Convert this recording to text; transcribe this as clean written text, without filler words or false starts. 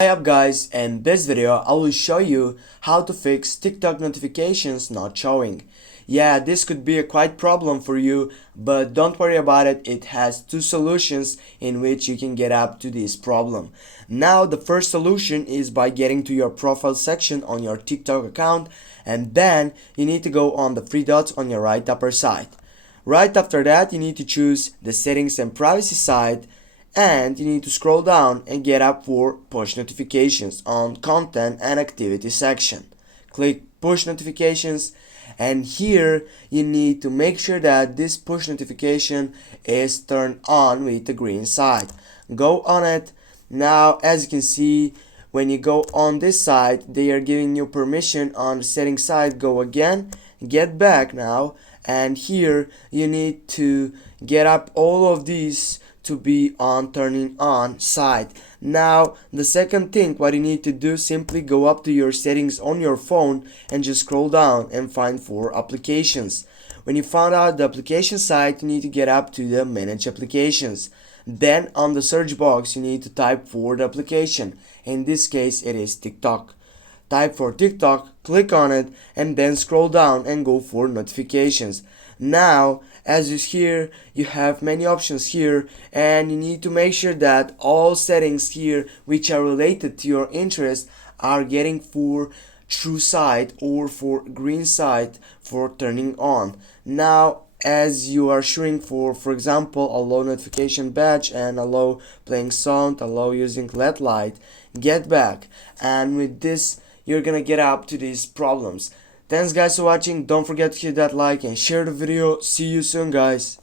Hi up guys, in this video I will show you how to fix TikTok notifications not showing. Yeah, this could be a quite problem for you, but don't worry about it. It has two solutions in which you can get up to this problem. Now the first solution is by getting to your profile section on your TikTok account, and then you need to go on the three dots on your right upper side. Right after that you need to choose the settings and privacy side, and you need to scroll down and get up for push notifications on content and activity section. Click push notifications, and here you need to make sure that this push notification is turned on with the green side. Go on it. Now as you can see, when you go on this side, they are giving you permission on the settings side. Go again, get back now, and here you need to get up all of these to be on turning on side. Now the second thing what you need to do, simply go up to your settings on your phone and just scroll down and find for applications. When you found out the application side, you need to get up to the manage applications. Then on the search box you need to type for the application. In this case it is TikTok. Type for TikTok, click on it, and then scroll down and go for notifications. Now as you here, you have many options here, and you need to make sure that all settings here which are related to your interest are getting for true side or for green side for turning on. Now as you are showing for example, allow notification badge and allow playing sound, allow using LED light, get back, and with this you're gonna get up to these problems. Thanks guys for watching. Don't forget to hit that like and share the video. See you soon guys.